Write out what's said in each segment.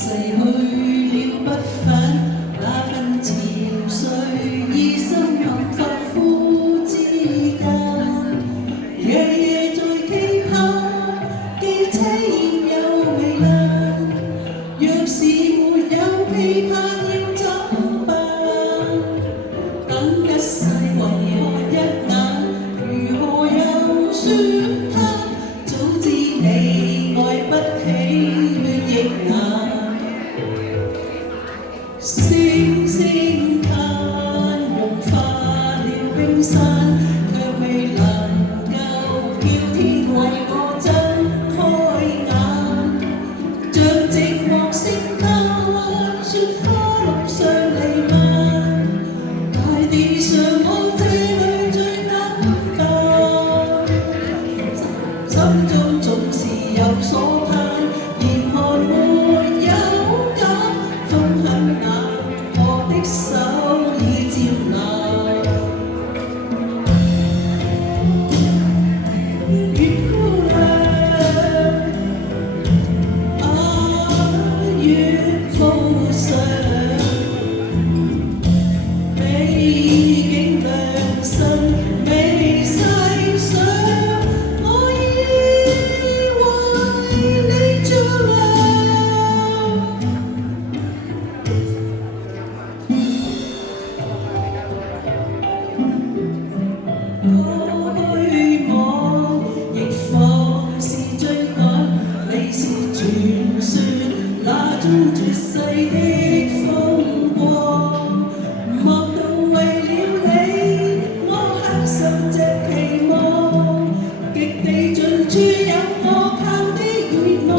逝去了不返那份憔悴，以心幸發膚之間，夜夜在期盼，既凄現又糜爛。若是沒有期盼，要怎辦？等一世為看一眼，如何又説他？早知你愛不起血液眼。星星間融化了冰山，卻未能夠叫天為我睜開眼。像寂寞聖誕，雪花路上彌漫，大地上我這裏最冷淡，心中總是有所盼，嚴寒沒有減，風很冷，我的手已照冷。別哭啦，月風上，美景良辰未細想，我已為你着涼。虛妄亦放肆追趕，你是傳說那種絕世的風光。莫道為了你，我刻心這期望，極地盡處有我靠的願望。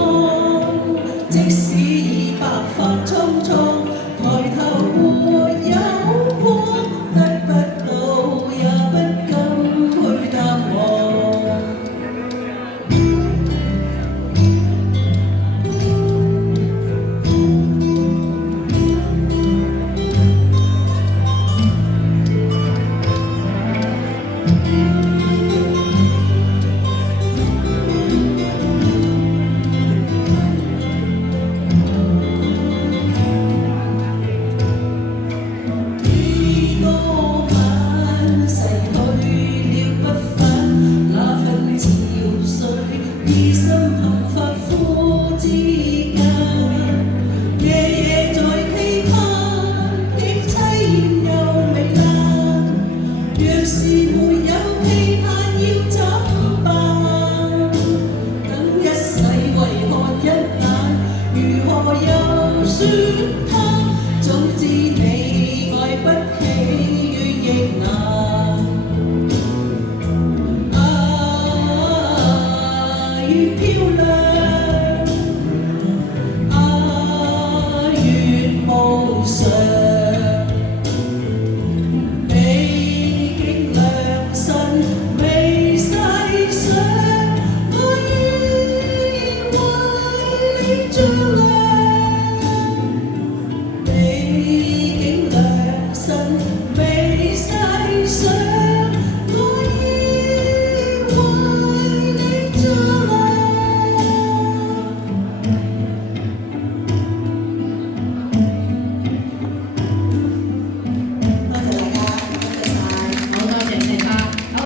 即使已白髮蒼蒼，抬頭沒有光，得不到也不敢去淡忘。幾多晚逝去了不返那份憔悴，以心幸發膚之間，夜夜在期盼，極凄現又糜爛。若是沒有期盼，要怎辦？等一世為看一眼，如何又説他？